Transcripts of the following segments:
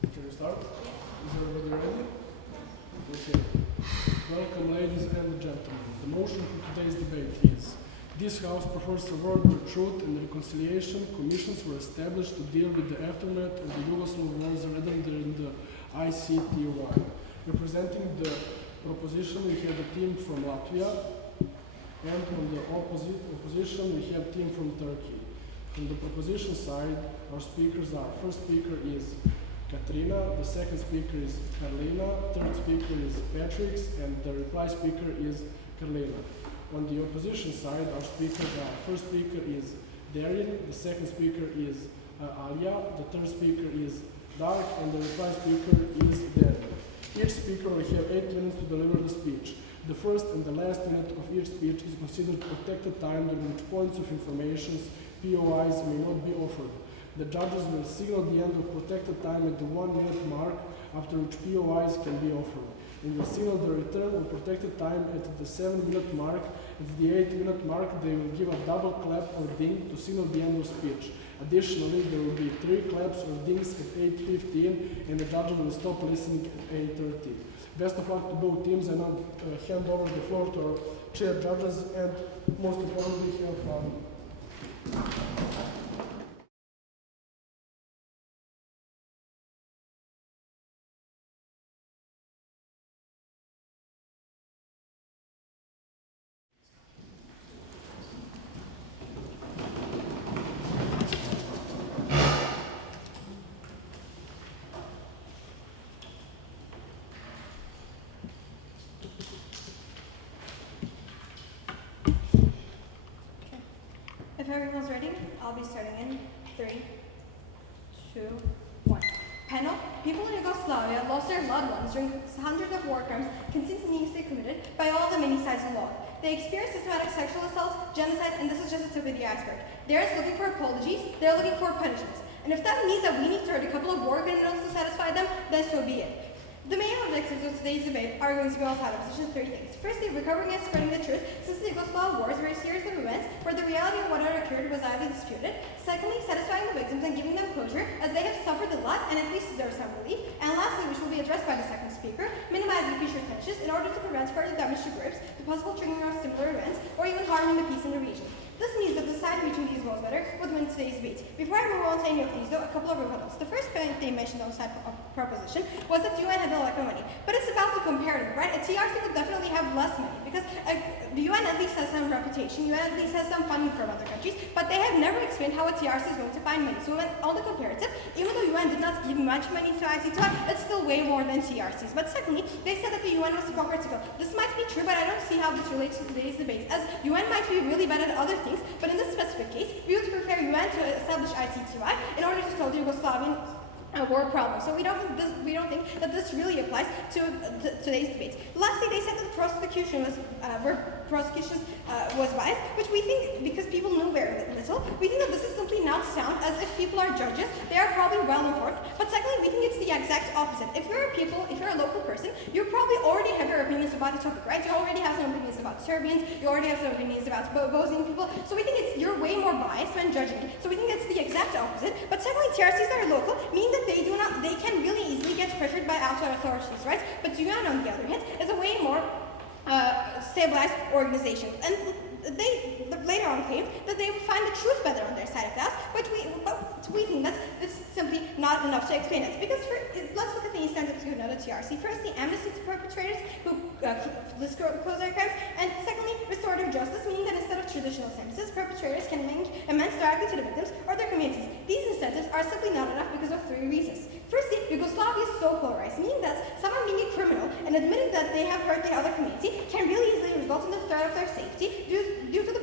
Can we start? Is everybody ready? Okay. Welcome, ladies and gentlemen. The motion for today's debate is: this House prefers a world where truth and reconciliation commissions were established to deal with the aftermath of the Yugoslav wars rather than the ICTY. Representing the proposition, we have a team from Latvia, and on the opposition, we have a team from Turkey. From the proposition side, our speakers are: first speaker is Katrina, the second speaker is Karlina, third speaker is Patrick, and the reply speaker is Karlina. On the opposition side, our speakers are: first speaker is Darin, the second speaker is Alia, the third speaker is Dark, and the reply speaker is Darin. Each speaker will have 8 minutes to deliver the speech. The first and the last minute of each speech is considered protected time during which points of information, POIs, may not be offered. The judges will signal the end of protected time at the 1 minute mark, after which POIs can be offered, and will signal the return of protected time at the 7 minute mark. At the 8 minute mark, they will give a double clap or ding to signal the end of speech. Additionally, there will be 3 claps or dings at 8:15, and the judges will stop listening at 8:30. Best of luck to both teams, and I'll hand over the floor to our chair judges, and most importantly, have fun. If everyone's ready, I'll be starting in 3, 2, 1. Panel: people in Yugoslavia lost their loved ones during hundreds of war crimes continuously committed by all the many sides of law. They experienced systematic sexual assault, genocide, and this is just the tip of the iceberg. They're looking for apologies, they're looking for punishments. And if that means that we need to write a couple of war criminals to satisfy them, then so be it. The main objectives of today's debate are going to be all out of position 3 things. Firstly, recovering and spreading the truth, since the Yugoslav wars were a series of events where the reality of what had occurred was either disputed. Secondly, satisfying the victims and giving them closure, as they have suffered a lot and at least deserve some relief. And lastly, which will be addressed by the second speaker, minimizing future tensions in order to prevent further damage to groups, the possible triggering of similar events, or even harming the peace in the region. This means that the side reaching these goals better would win today's debate. Before I move on to any of these, though, a couple of rebuttals. The first point they mentioned on the side proposition was that the UN had a lot of money. But it's about the comparative, right? A TRC would definitely have less money because the UN at least has some reputation, UN at least has some funding from other countries, but they have never explained how a TRC is going to find money. So on the comparative, even though UN did not give much money to ICTY, it's still way more than TRCs. But secondly, they said that the UN was hypocritical. This might be true, but I don't see how this relates to today's debate, as UN might be really bad at other things, but in this specific case, we would prefer UN to establish ICTY in order to solve the Yugoslavian war problem. So we don't think that this really applies to today's debate. Lastly, they said that the prosecution was biased, which we think, because people knew very little, we think that this is simply not sound, as if people are judges, they are probably well informed. But secondly, we think it's the exact opposite. If you're a local person, you probably already have your opinions about the topic, right? You already have some opinions about Serbians, you already have some opinions about Bosnian people, so we think you're way more biased when judging. So we think it's the exact opposite. But secondly, TRCs are local, meaning that they can really easily get pressured by outside authorities, right? But UN, on the other hand, is a way more stabilized organization. And they later on claimed that they would find the truth better on their side of that, but we think that it's simply not enough to explain it. Because let's look at the incentives given to the TRC. Firstly, amnesty to perpetrators who close their crimes, and secondly, restorative justice, meaning that instead of traditional sentences, perpetrators can link amends directly to the victims or their communities. These incentives are simply not enough because of 3 reasons. Firstly, Yugoslavia is so polarized, meaning that someone being a criminal and admitting that they have hurt the other community can really easily result in the threat of their safety due to the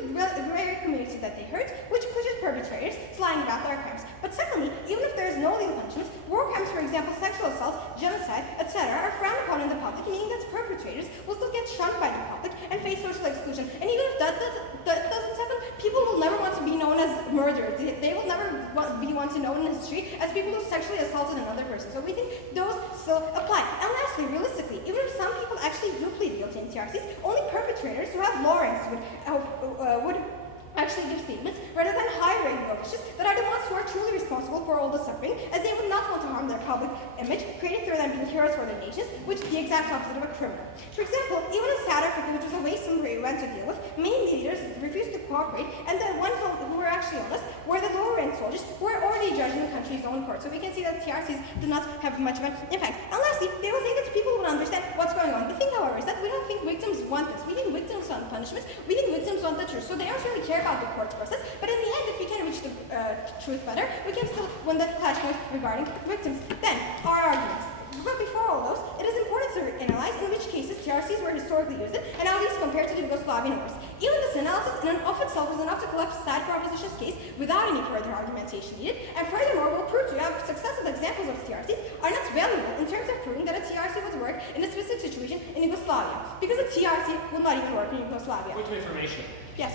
very community that they hurt, which pushes perpetrators to lying about their crimes. But secondly, even if there is no legal punishments, war crimes, for example, sexual assault, genocide, etc., are frowned upon in the public, meaning that perpetrators will still get shunned by the public and face social exclusion. And even if that doesn't happen, people will never want to be known as murderers. They will never be want to know in history as people who sexually assaulted another person. So we think those still apply. And lastly, realistically, even if some people actually do plead guilty in TRCs, only perpetrators who have law ranks would actually give statements rather than high-ranking officials that are the ones who are truly responsible for all the suffering, as they would not not want to harm their public image, created through them being heroes for their nations, which is the exact opposite of a criminal. For example, even in South Africa, which was a way simpler event to deal with, many leaders refused to cooperate, and the ones who were actually honest were the lower-end soldiers who were already judged in the country's own court. So we can see that TRCs did not have much of an impact. And lastly, they will say that people would understand what's going on. The thing, however, is that we don't think victims want this. We think victims want punishments. We think victims want the truth. So they don't really care about the court process. But in the end, if we can reach the truth better, we can still win the flashpoints regarding victims. Then, our arguments. But before all those, it is important to analyze in which cases TRCs were historically used and how these compare to the Yugoslavian wars. Even this analysis in and of itself is enough to collapse side proposition's case without any further argumentation needed, and furthermore will prove to you how successive examples of TRCs are not valuable in terms of proving that a TRC would work in a specific situation in Yugoslavia, because a TRC would not even work in Yugoslavia. Point of information. Yes.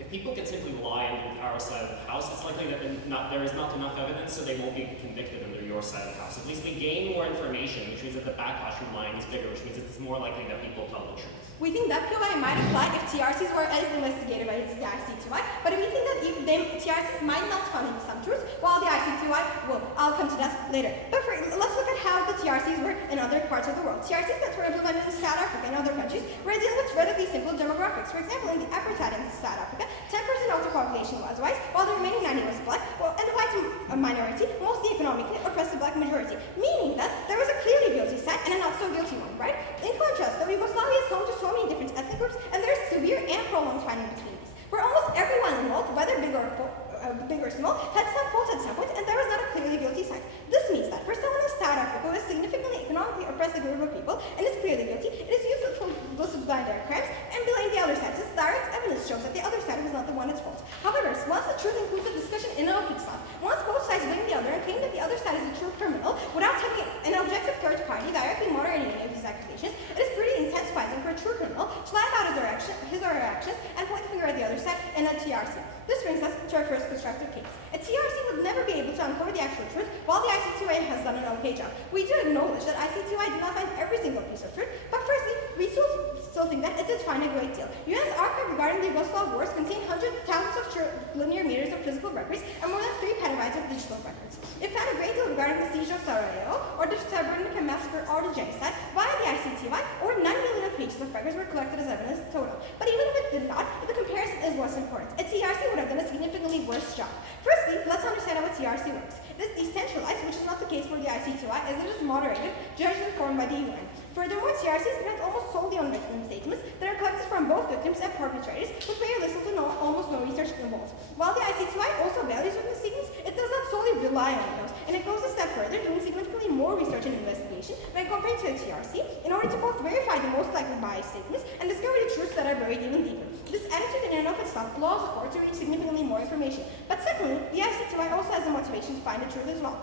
If people can simply lie on our side of the house, it's likely that there is not enough evidence, so they won't be convicted under your side of the house. At least we gain more information, which means that the backlash from lying is bigger, which means it's more likely that people tell the truth. We think that POI might apply if TRCs were as investigated by the ICTY, but we think that TRCs might not find some truth, while the ICTY will. I'll come to that later. But let's look at how the TRCs were in other parts of the world. TRCs that were implemented in South Africa and other countries were dealing with relatively simple demographics. For example, in the apartheid in South Africa, 10% of the population was white, while the remaining 90% was black, and the white minority mostly economically oppressed the black majority, meaning that there was a clearly guilty side and a not so guilty one, right? In contrast, though, Yugoslavia is home to so many different ethnic groups, and there's severe and prolonged fighting between these, where almost everyone involved, whether big or small, had some fault at some point, and there was not a clearly guilty side. This means that for someone in South Africa who is significantly economically oppressed a group of people and is clearly guilty, it is useful to blind their crimes and blame the other side, since direct evidence shows that the other side was not the one at fault. However, once the truth includes a discussion in and of itself, once both sides blame the other and claim that the other side is the true criminal, without having an objective third party directly moderating any of these accusations, it is pretty incentivizing for a true criminal to lie about his or her actions and point the finger at the other side in a TRC. This brings us to our first constructive case. A TRC would never be able to uncover the actual truth, while the ICTY has done an okay job. We do acknowledge that ICTY did not find every single piece of truth, but firstly, we still think that it did find a great deal. UN's archive regarding the Yugoslav wars contained hundreds of thousands of linear meters of physical records and more than 3 petabytes of digital records. It found a great deal regarding the siege of Sarajevo, or the Srebrenica massacre, or the genocide via the ICTY, or 9 million pages of records were collected as evidence total. But even if it did not, the comparison is what's important. A TRC would have done a significantly worse job. Firstly, let's understand how a TRC works. It is decentralized, which is not the case for the ICTY, as it is moderated, judged and formed by the UN. Furthermore, TRCs depend almost solely on victim statements that are collected from both victims and perpetrators, with very little to almost no research involved. While the ICTY also values witness statements, it does not solely rely on those, and it goes a step further, doing significantly more research and investigation when compared to a TRC, in order to both verify the most likely biased statements and discover the truths that are buried even deeper. This attitude in and of itself allows the court to reach significantly more information. But secondly, the ICTY also has the motivation to find the truth as well.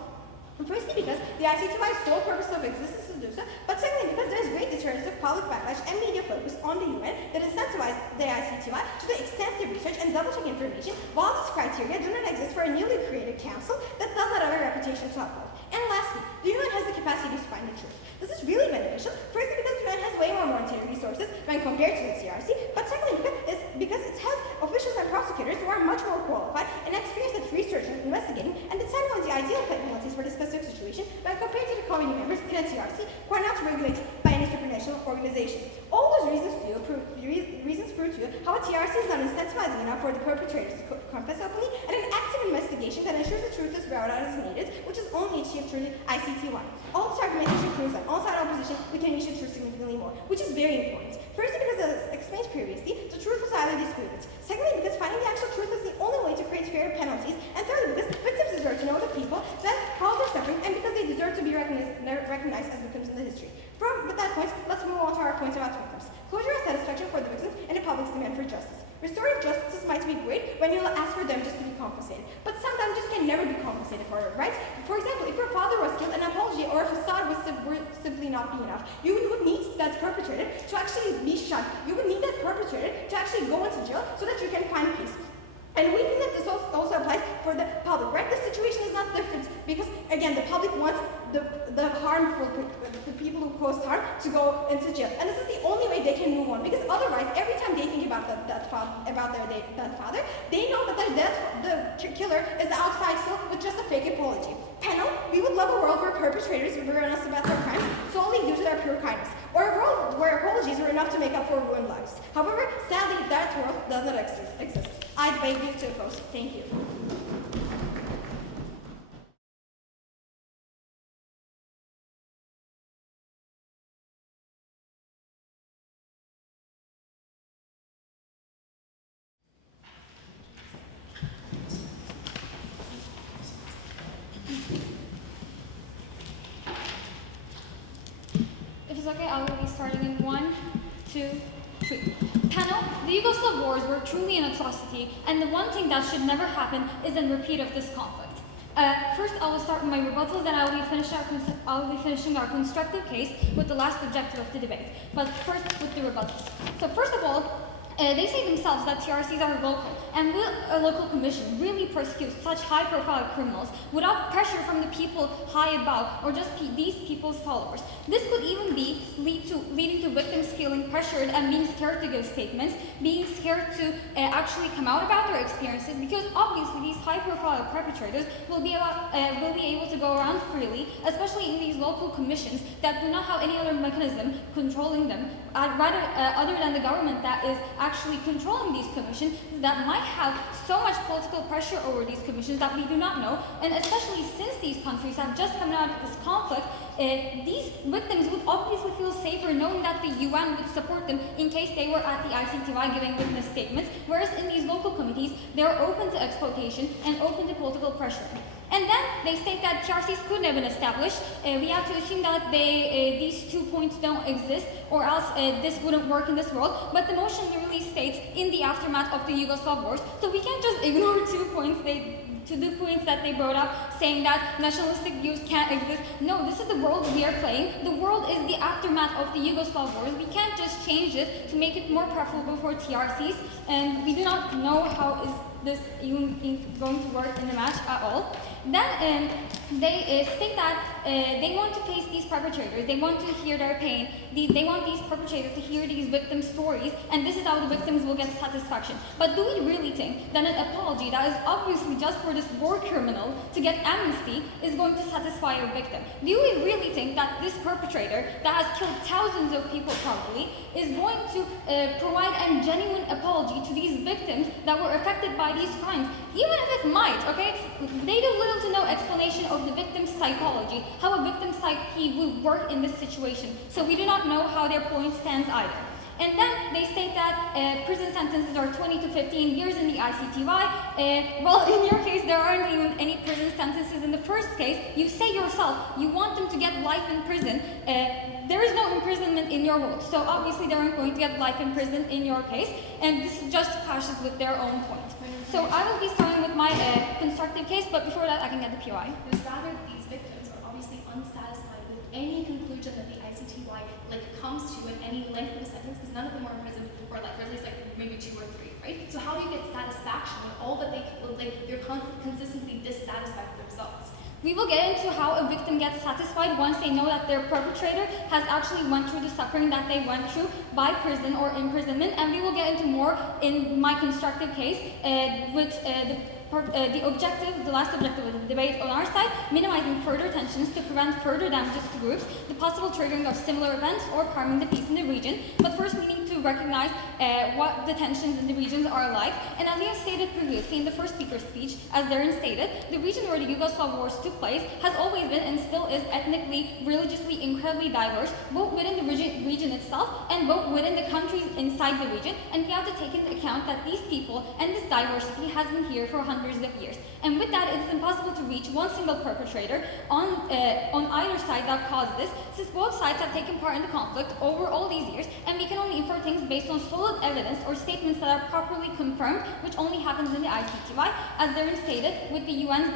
Firstly, because the ICTY's sole purpose of existence is to do so, but secondly, because there is great deterrence of public backlash and media focus on the UN that incentivize the ICTY to do extensive research and double-check information, while these criteria do not exist for a newly created council that does not have a reputation to uphold. And lastly, the UN has the capacity to find the truth. This is really beneficial, firstly because the UN has way more monetary resources when compared to the TRC, but secondly because it has officials and prosecutors who are much more qualified and experienced at researching, investigating, and deciding on the ideal penalties for the specific situation when compared to the committee members in a TRC who are not regulated by any supranational organization. All those reasons prove to you how a TRC is not incentivizing enough for the perpetrators to confess openly, and an active investigation that ensures the truth is brought out as needed, which is only achieved through the ICTY. All this argumentation proves that on-side opposition, we can reach the truth significantly more, which is very important. Firstly, because as explained previously, the truth is highly disputed. Secondly, because finding the actual truth is the only way to create fair penalties. And thirdly, because victims deserve to know the people that cause their suffering, and because they deserve to be recognized as victims in the history. With that point, let's move on to our point about victims. Closure and satisfaction for the victims and the public's demand for justice. Restorative justice might be great when you ask for damages to be compensated, but some damages can never be compensated for, right? For example, if your father was killed, an apology or a facade would simply not be enough. You would need that perpetrator to actually be shot. You would need that perpetrator to actually go into jail so that you can find peace. And we think that this also applies for the public, right? The situation is not different because, again, the public wants the people who caused harm to go into jail. And this is the only way they can move on, because otherwise, every time they think about their dead father, they know that the killer is outside still with just a fake apology. Panel, we would love a world where perpetrators would warn us about their crimes solely due to their pure kindness, or a world where apologies were enough to make up for ruined lives. However, sadly, that world does not exist. I debate you to oppose. Thank you. If it's okay, I will be starting in 1, 2, 3. Panel, the Yugoslav wars were truly an atrocity, and the one thing that should never happen is a repeat of this conflict. First, I will start with my rebuttals, then I will be finishing our constructive case with the last objective of the debate. But first, with the rebuttals. So first of all, they say themselves that TRCs are local, and will a local commission really persecute such high-profile criminals without pressure from the people high above, or just these people's followers? This could even be leading to victims feeling pressured and being scared to give statements, being scared to actually come out about their experiences, because obviously these high-profile perpetrators will be able to go around freely, especially in these local commissions that do not have any other mechanism controlling them, other than the government that is actually controlling these commissions, that might have so much political pressure over these commissions that we do not know. And especially since these countries have just come out of this conflict, these victims would obviously feel safer knowing that the UN would support them in case they were at the ICTY giving witness statements, whereas in these local committees, they are open to exploitation and open to political pressure. And then they state that TRCs couldn't have been established. We have to assume that these 2 points don't exist, or else this wouldn't work in this world. But the motion really states in the aftermath of the Yugoslav wars, so we can't just ignore 2 points that they brought up, saying that nationalistic views can't exist. No, this is the world we are playing. The world is the aftermath of the Yugoslav wars. We can't just change it to make it more preferable for TRCs, and we do not know how is this even going to work in the match at all. Then they state that they want to face these perpetrators, they want to hear their pain, they want these perpetrators to hear these victim stories, and this is how the victims will get satisfaction. But do we really think that an apology that is obviously just for this war criminal to get amnesty is going to satisfy a victim? Do we really think that this perpetrator that has killed thousands of people probably is going to provide a genuine apology to these victims that were affected by these crimes? Even if it might, okay? They do little to no explanation of the victim's psychology, how a victim's psyche would work in this situation. So we do not know how their point stands either. And then they state that prison sentences are 20 to 15 years in the ICTY. Well, in your case, there aren't even any prison sentences in the first case. You say yourself, you want them to get life in prison. There is no imprisonment in your world, so obviously they aren't going to get life in prison in your case, and this just clashes with their own point. So I will be starting with my constructive case, but before that I can get the POI. Rather, these victims are obviously unsatisfied with any conclusion that the ICTY comes to in any length of a sentence, because none of them are in prison for or at least maybe 2 or 3, right? So how do you get satisfaction when all that they're consistently dissatisfied with the results? We will get into how a victim gets satisfied once they know that their perpetrator has actually went through the suffering that they went through by prison or imprisonment, and we will get into more in my constructive case with the last objective of the debate on our side, minimizing further tensions to prevent further damages to groups, the possible triggering of similar events, or harming the peace in the region. But first we need to recognize what the tensions in the regions are like. And as we have stated previously in the first speaker's speech, as Darren stated, the region where the Yugoslav wars took place has always been and still is ethnically, religiously incredibly diverse, both within the region itself and both within the countries inside the region. And we have to take into account that these people and this diversity has been here for hundreds of years. And with that, it's impossible to reach one single perpetrator on either side that caused this, since both sides have taken part in the conflict over all these years, and we can only infer things based on solid evidence or statements that are properly confirmed, which only happens in the ICTY, as Darren stated, with the UN's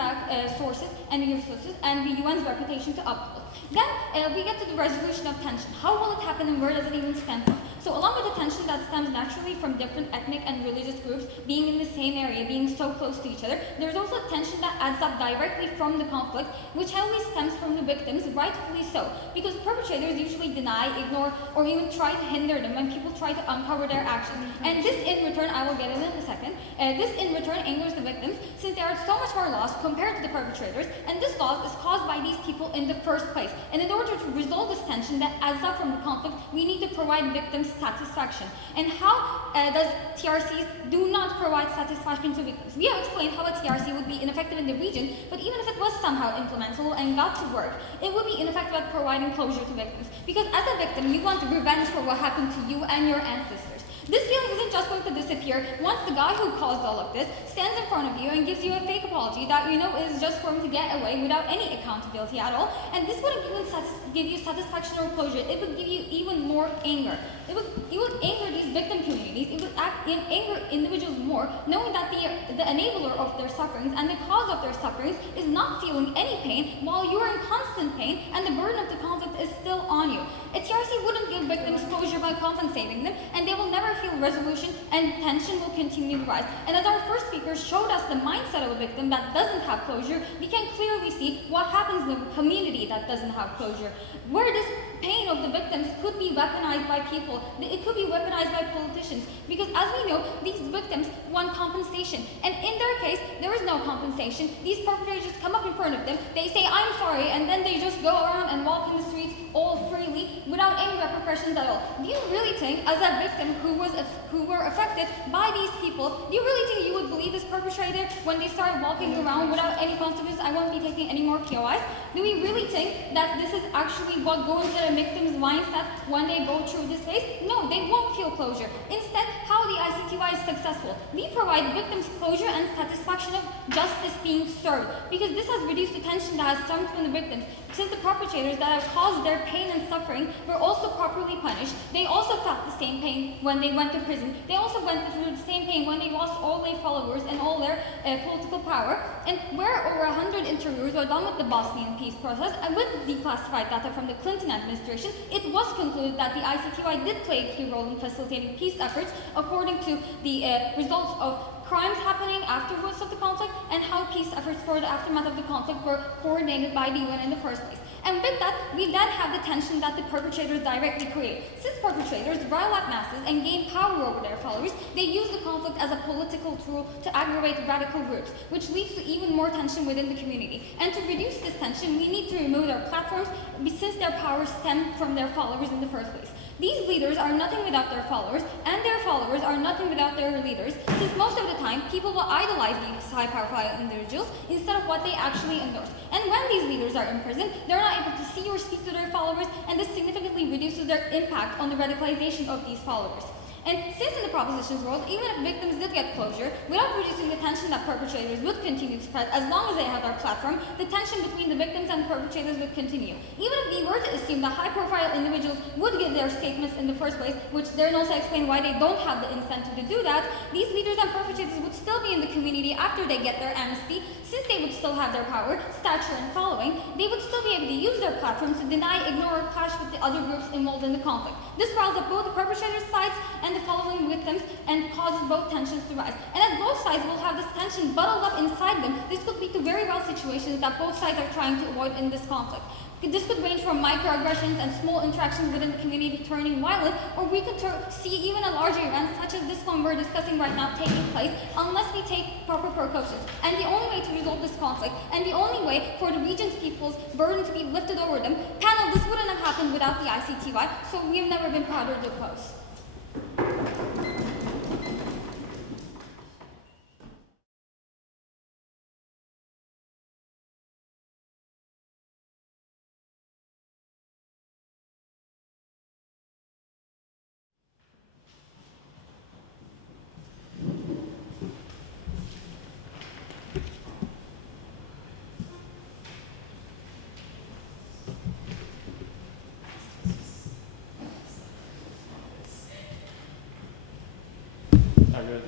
sources and the resources and the UN's reputation to uphold. Then we get to the resolution of tension. How will it happen and where does it even stem from? So along with the tension that stems naturally from different ethnic and religious groups being in the same area, being so close to each other, there's also a tension that adds up directly from the conflict, which heavily stems from the victims, rightfully so, because perpetrators usually deny, ignore, or even try to hinder them when people try to uncover their actions. And this in return, I will get in a second, this in return angers the victims since there are so much more loss compared to the perpetrators, and this loss is caused by these people in the first place. And in order to resolve this tension that adds up from the conflict, we need to provide victims satisfaction. And how does TRCs do not provide satisfaction to victims? We have explained how a TRC would be ineffective in the region, but even if it was somehow implementable and got to work, it would be ineffective at providing closure to victims. Because as a victim, you want revenge for what happened to you and your ancestors. This feeling isn't just going to disappear once the guy who caused all of this stands in front of you and gives you a fake apology that you know is just for him to get away without any accountability at all. And this wouldn't even give you satisfaction or closure. It would give you even more anger. It would anger these victim communities. It would anger individuals more, knowing that the enabler of their sufferings and the cause of their sufferings is not feeling any pain while you are in constant pain and the burden of the conflict is still on you. A TRC wouldn't give victims closure by compensating them, and they will never feel resolution, and tension will continue to rise. And as our first speaker showed us the mindset of a victim that doesn't have closure, we can clearly see what happens in a community that doesn't have closure, where this pain of the victims could be weaponized by people. It could be weaponized by politicians, because as we know, these victims want compensation, and in their case, there is no compensation. These perpetrators come up in front of them, they say, "I'm sorry," and then they just go around and walk in the streets all freely without any repercussions at all. Do you really think, as a victim who were affected by these people, do you really think you would believe this perpetrator when they start walking around without any consequences? "I won't be taking any more POIs." Do we really think that this is actually what goes into a victim's mindset when they go through this phase? No, they won't feel closure. Instead, how the ICTY is successful? We provide victims closure and satisfaction of justice being served, because this has reduced the tension that has stemmed from the victims. Since the perpetrators that have caused their pain and suffering were also properly punished, they also felt the same pain when they went to prison. They also went through the same pain when they lost all their followers and all their political power. And where over 100 interviews were done with the Bosnian peace process and with declassified data from the Clinton administration, it was concluded that the ICTY did play a key role in facilitating peace efforts according to the results of crimes happening afterwards of the conflict and how peace efforts for the aftermath of the conflict were coordinated by the UN in the first place. And with that, we then have the tension that the perpetrators directly create. Since perpetrators rile up masses and gain power over their followers, they use the conflict as a political tool to aggravate radical groups, which leads to even more tension within the community. And to reduce this tension, we need to remove their platforms since their power stemmed from their followers in the first place. These leaders are nothing without their followers, and their followers are nothing without their leaders, since most of the time, people will idolize these high-profile individuals instead of what they actually endorse. And when these leaders are imprisoned, they're not able to see or speak to their followers, and this significantly reduces their impact on the radicalization of these followers. And since in the propositions world, even if victims did get closure, without reducing the tension that perpetrators would continue to spread as long as they have their platform, the tension between the victims and the perpetrators would continue. Even if we were to assume that high-profile individuals would give their statements in the first place, which Darren also explained why they don't have the incentive to do that, these leaders and perpetrators would still be in the community after they get their amnesty, since they would still have their power, stature, and following. They would still be able to use their platforms to deny, ignore, or clash with the other groups involved in the conflict. This riles up both the perpetrators' sides and the following victims and causes both tensions to rise. And as both sides will have this tension bottled up inside them, this could lead to very well situations that both sides are trying to avoid in this conflict. This could range from microaggressions and small interactions within the community turning violent, or we could see even a larger event such as this one we're discussing right now taking place unless we take proper precautions. And the only way to resolve this conflict, and the only way for the region's people's burden to be lifted over them, panel, this wouldn't have happened without the ICTY, so we've never been prouder to oppose. Are you ready?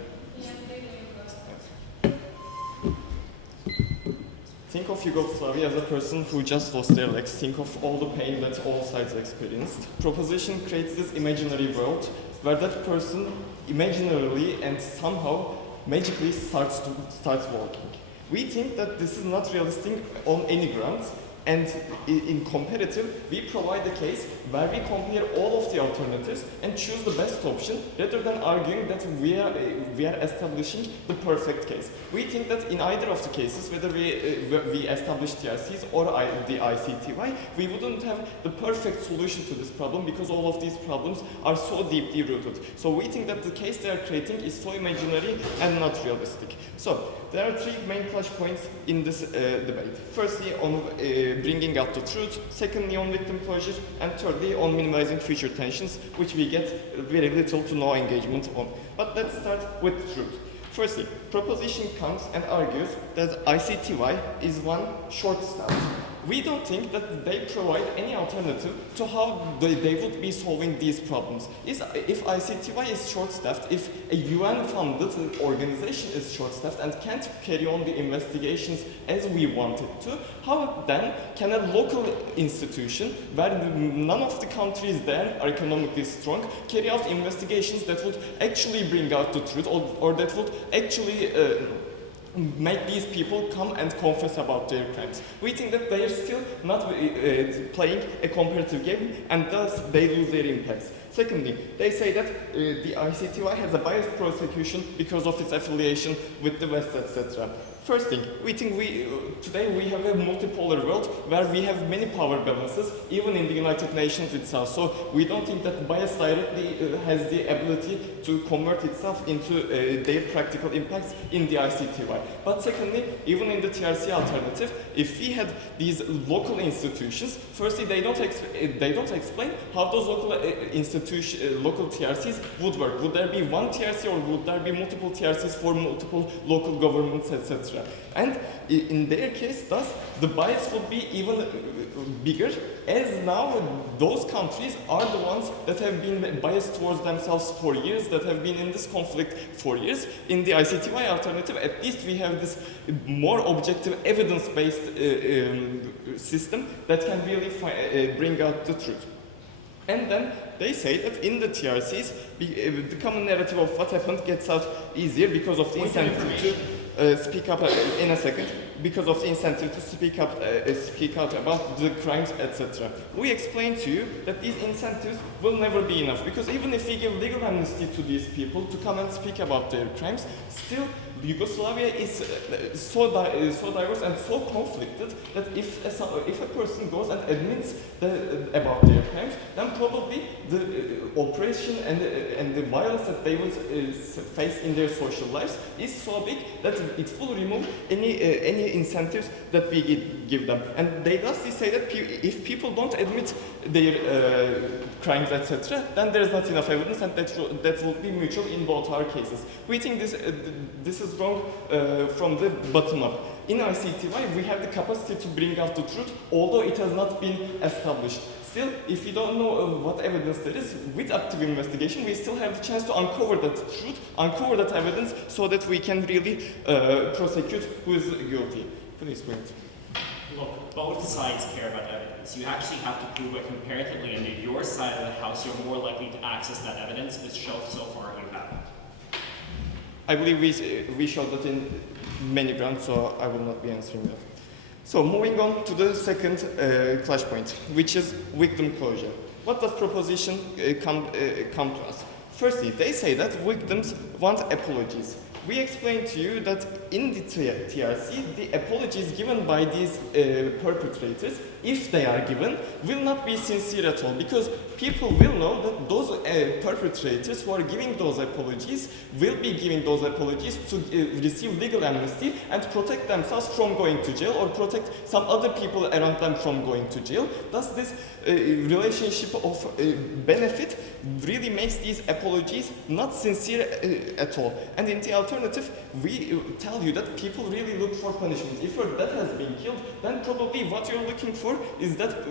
Think of Yugoslavia as a person who just lost their legs. Think of all the pain that all sides experienced. Proposition creates this imaginary world where that person imaginarily and somehow magically starts walking. We think that this is not realistic on any grounds, and in comparative, we provide a case where we compare all of the alternatives and choose the best option rather than arguing that we are establishing the perfect case. We think that in either of the cases, whether we establish TRCs or the ICTY, we wouldn't have the perfect solution to this problem because all of these problems are so deeply rooted. So we think that the case they are creating is so imaginary and not realistic. So there are three main clash points in this debate. Firstly, on bringing out the truth, secondly on victim closure, and thirdly on minimizing future tensions, which we get very little to no engagement on. But let's start with truth. Firstly, proposition comes and argues that ICTY is one short-staffed. We don't think that they provide any alternative to how they would be solving these problems. If ICTY is short-staffed, if a UN-funded organization is short-staffed and can't carry on the investigations as we want it to, how then can a local institution, where none of the countries there are economically strong, carry out investigations that would actually bring out the truth or that would actually make these people come and confess about their crimes? We think that they are still not playing a comparative game, and thus they lose their impacts. Secondly, they say that the ICTY has a biased prosecution because of its affiliation with the West, etc. First thing, we think today we have a multipolar world where we have many power balances, even in the United Nations itself. So we don't think that bias directly has the ability to convert itself into their practical impacts in the ICTY. But secondly, even in the TRC alternative, if we had these local institutions, firstly they don't explain how those local local TRCs would work. Would there be one TRC or would there be multiple TRCs for multiple local governments, etc.? And in their case, thus, the bias would be even bigger, as now those countries are the ones that have been biased towards themselves for years, that have been in this conflict for years. In the ICTY alternative, at least we have this more objective, evidence-based system that can really bring out the truth. And then they say that in the TRCs, the common narrative of what happened gets out easier because of the incentive to speak up in a second, because of the incentive to speak out about the crimes, etc. We explain to you that these incentives will never be enough, because even if we give legal amnesty to these people to come and speak about their crimes, still Yugoslavia is so diverse and so conflicted that if a person goes and admits about their crimes, then probably the oppression and the violence that they will face in their social lives is so big that it will remove any incentives that we give them. And they thusly say that if people don't admit their crimes, etc., then there is not enough evidence, and that will be mutual in both our cases. We think this is wrong from the bottom up. In ICTY, we have the capacity to bring out the truth, although it has not been established. Still, if we don't know what evidence there is, with active investigation, we still have the chance to uncover that truth, uncover that evidence, so that we can really prosecute who is guilty. Please, go ahead. Look, both sides care about evidence. You actually have to prove it comparatively, and if your side of the house, you're more likely to access that evidence, which so far you haven't. I believe we showed that in many grounds, so I will not be answering that. So moving on to the second clash point, which is victim closure. What does proposition come to us? Firstly, they say that victims want apologies. We explained to you that in the TRC, the apologies given by these perpetrators, if they are given, will not be sincere at all, because people will know that those perpetrators who are giving those apologies will be giving those apologies to receive legal amnesty and protect themselves from going to jail, or protect some other people around them from going to jail. Thus, this relationship of benefit really makes these apologies not sincere at all. And in the alternative, we tell you that people really look for punishment. If your dad has been killed, then probably what you're looking for is that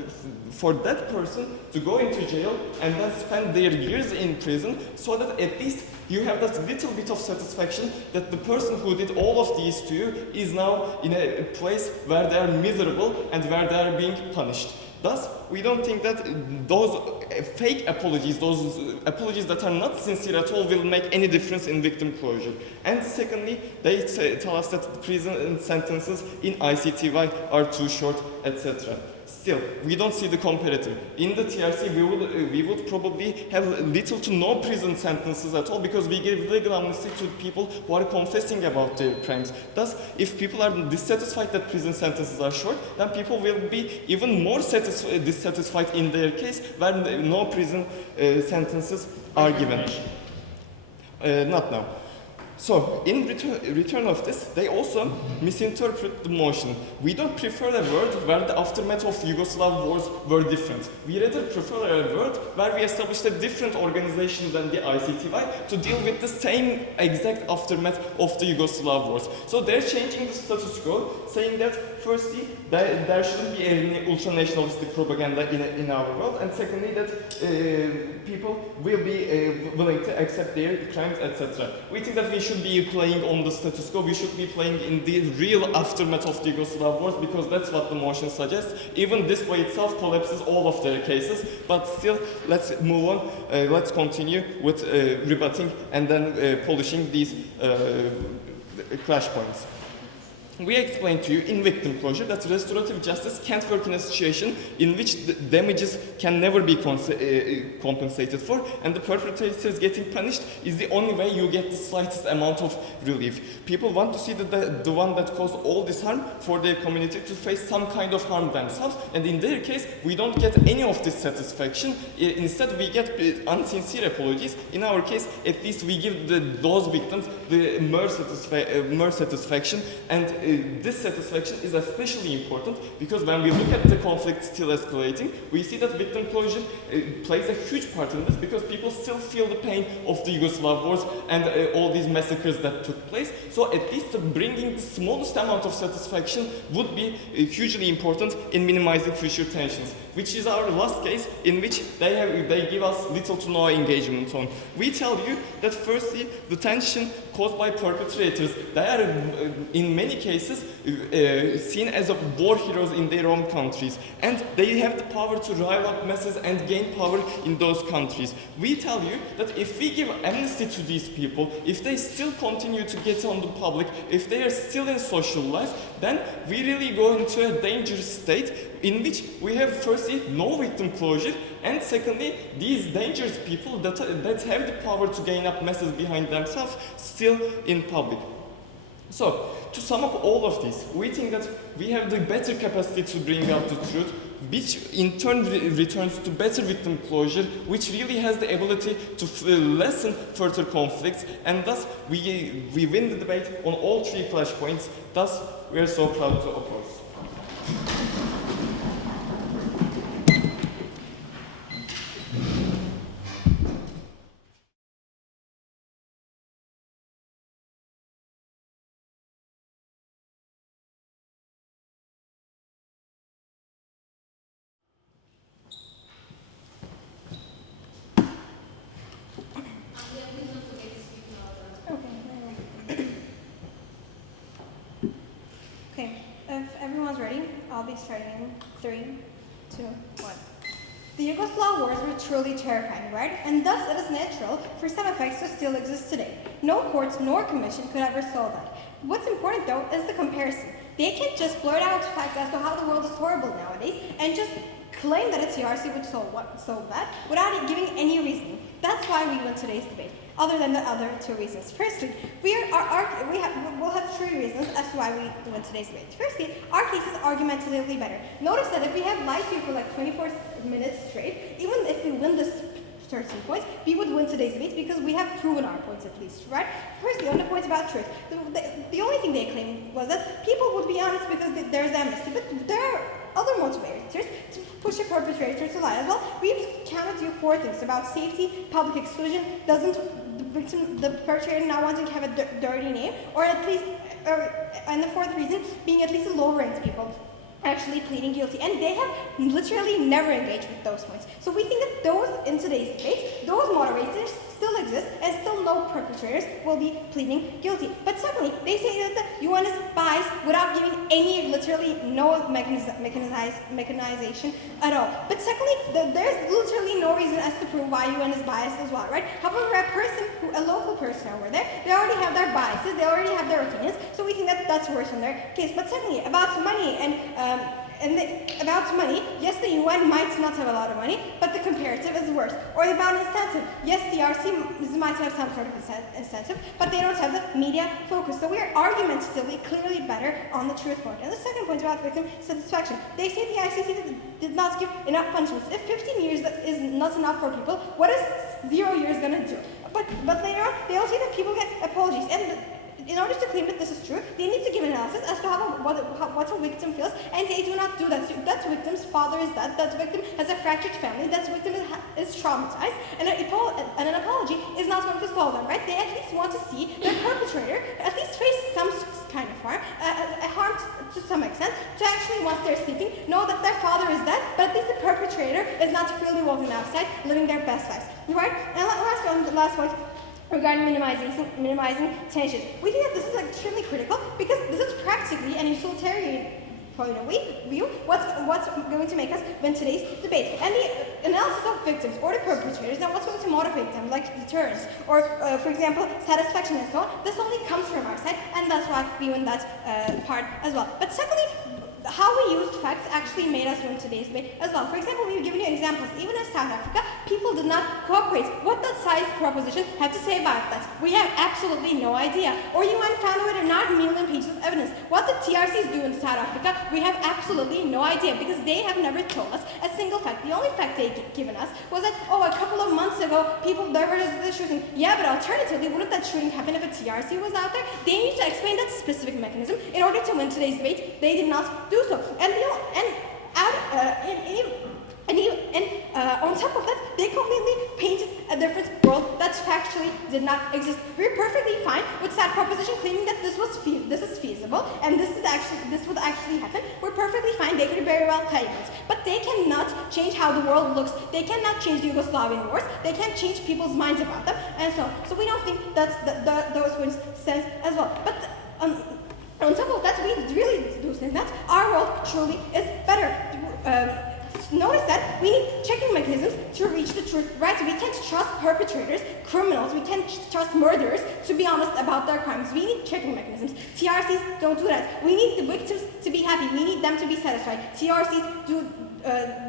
for that person to go into jail and then spend their years in prison, so that at least you have that little bit of satisfaction that the person who did all of these to you is now in a place where they are miserable and where they are being punished. Thus, we don't think that those fake apologies, those apologies that are not sincere at all will make any difference in victim closure. And secondly, they tell us that the prison sentences in ICTY are too short, etc. Still, we don't see the comparative. In the TRC, we would probably have little to no prison sentences at all because we give legal amnesty to people who are confessing about their crimes. Thus, if people are dissatisfied that prison sentences are short, then people will be even more dissatisfied in their case when no prison sentences are given. Not now. So, in return of this, they also misinterpret the motion. We don't prefer a world where the aftermath of Yugoslav wars were different. We rather prefer a world where we established a different organization than the ICTY to deal with the same exact aftermath of the Yugoslav wars. So they're changing the status quo, saying that firstly, there shouldn't be any ultra-nationalistic propaganda in our world, and secondly, that people will be willing to accept their crimes, etc. We think that we should be playing on the status quo, we should be playing in the real aftermath of the Yugoslav wars, because that's what the motion suggests. Even this way itself collapses all of their cases, but still, let's move on, let's continue with rebutting and then polishing these clash points. We explained to you in victim closure that restorative justice can't work in a situation in which the damages can never be compensated for, and the perpetrators getting punished is the only way you get the slightest amount of relief. People want to see the one that caused all this harm for their community to face some kind of harm themselves, and in their case, we don't get any of this satisfaction. Instead, we get unsincere apologies. In our case, at least we give those victims the more satisfaction, and this satisfaction is especially important because when we look at the conflict still escalating, we see that victim closure plays a huge part in this because people still feel the pain of the Yugoslav wars and all these massacres that took place. So at least bringing the smallest amount of satisfaction would be hugely important in minimizing future tensions, which is our last case in which they give us little to no engagement on. We tell you that firstly, the tension caused by perpetrators, they are in many cases seen as war heroes in their own countries, and they have the power to rile up masses and gain power in those countries. We tell you that if we give amnesty to these people, if they still continue to get on the public, if they are still in social life, then we really go into a dangerous state in which we have firstly no victim closure, and secondly these dangerous people that have the power to gain up masses behind themselves still in public. So, to sum up all of this, we think that we have the better capacity to bring out the truth, which in turn returns to better victim closure, which really has the ability to lessen further conflicts, and thus we win the debate on all three clash points. Thus, we are so proud to oppose. Okay, if everyone's ready, I'll be starting in 3, 2, 1. The Yugoslav wars were truly terrifying, right? And thus it is natural for some effects to still exist today. No courts nor commission could ever solve that. What's important though is the comparison. They can't just blurt out facts as to how the world is horrible nowadays and just claim that a TRC would solve that without giving any reasoning. That's why we win today's debate, other than the other two reasons. Firstly, we'll have 3 reasons as to why we win today's debate. Firstly, our case is argumentatively better. Notice that if we have lied to you for like 24 minutes straight, even if we win this certain points, we would win today's debate because we have proven our points at least, right? Firstly, on the points about truth, the only thing they claimed was that people would be honest because there's amnesty, but there are other motivators to push a perpetrator to lie as well. We've counted you 4 things about safety, public exclusion, the perpetrator not wanting to have a dirty name, or at least, and the 4th reason being at least a low-ranked people actually pleading guilty, and they have literally never engaged with those points. So we think that those, in today's debate, those moderators still exist, and still no perpetrators will be pleading guilty. But secondly, they say that the UN is biased without giving any literally no mechanization at all. But secondly, there's literally no reason as to prove why UN is biased as well, right? However, a local person over there, they already have their biases, they already have their opinions, so we think that that's worse in their case. But secondly, about money about money, yes, the UN might not have a lot of money, but the comparative is worse. Or about incentive, yes, the RC might have some sort of incentive, but they don't have the media focus. So we are argumentatively clearly better on the truth point. And the second point about victim satisfaction, they say the ICC did not give enough punishments. If 15 years is not enough for people, what is 0 years going to do? But later on, they all say that people get apologies. And in order to claim that this is true, they need to give an analysis as to what a victim feels, and they do not do that. So that victim's father is dead, that victim has a fractured family, that victim is traumatized, and an apology is not going to solve them, right? They at least want to see their perpetrator at least face some kind of harm to some extent, to actually, once they're sleeping, know that their father is dead, but at least the perpetrator is not freely walking outside, living their best lives, right? And last point, regarding minimizing tensions. We think that this is extremely critical because this is practically an utilitarian point of view, what's going to make us win today's debate. And the analysis of victims or the perpetrators and what's going to motivate them, like deterrence or, for example, satisfaction and so on, this only comes from our side, and that's why we win that part as well. But secondly, how we used facts actually made us win today's debate as well. For example, we've given you examples. Even in South Africa, people did not cooperate. What that size proposition had to say about that? We have absolutely no idea. Or UN found over 9 million pages of evidence. What the TRCs do in South Africa, we have absolutely no idea because they have never told us a single fact. The only fact they've given us was that, a couple of months ago, there was this shooting. Yeah, but alternatively, wouldn't that shooting happen if a TRC was out there? They need to explain that specific mechanism in order to win today's debate. They did not do so. And on top of that, they completely painted a different world that factually did not exist. We're perfectly fine with that proposition claiming that this is feasible and this would actually happen. We're perfectly fine. They could very well claim it, but they cannot change how the world looks. They cannot change the Yugoslavian wars. They can't change people's minds about them, and so on. So we don't think that's those points sense as well. But on top of that, we really do think that our world truly is better. Notice that we need checking mechanisms to reach the truth, right? We can't trust perpetrators, criminals, we can't trust murderers to be honest about their crimes. We need checking mechanisms. TRCs don't do that. We need the victims to be happy. We need them to be satisfied. TRCs do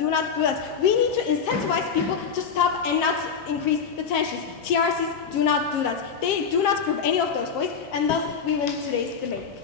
not do that. We need to incentivize people to stop and not increase the tensions. TRCs do not do that. They do not prove any of those points, and thus we win today's debate.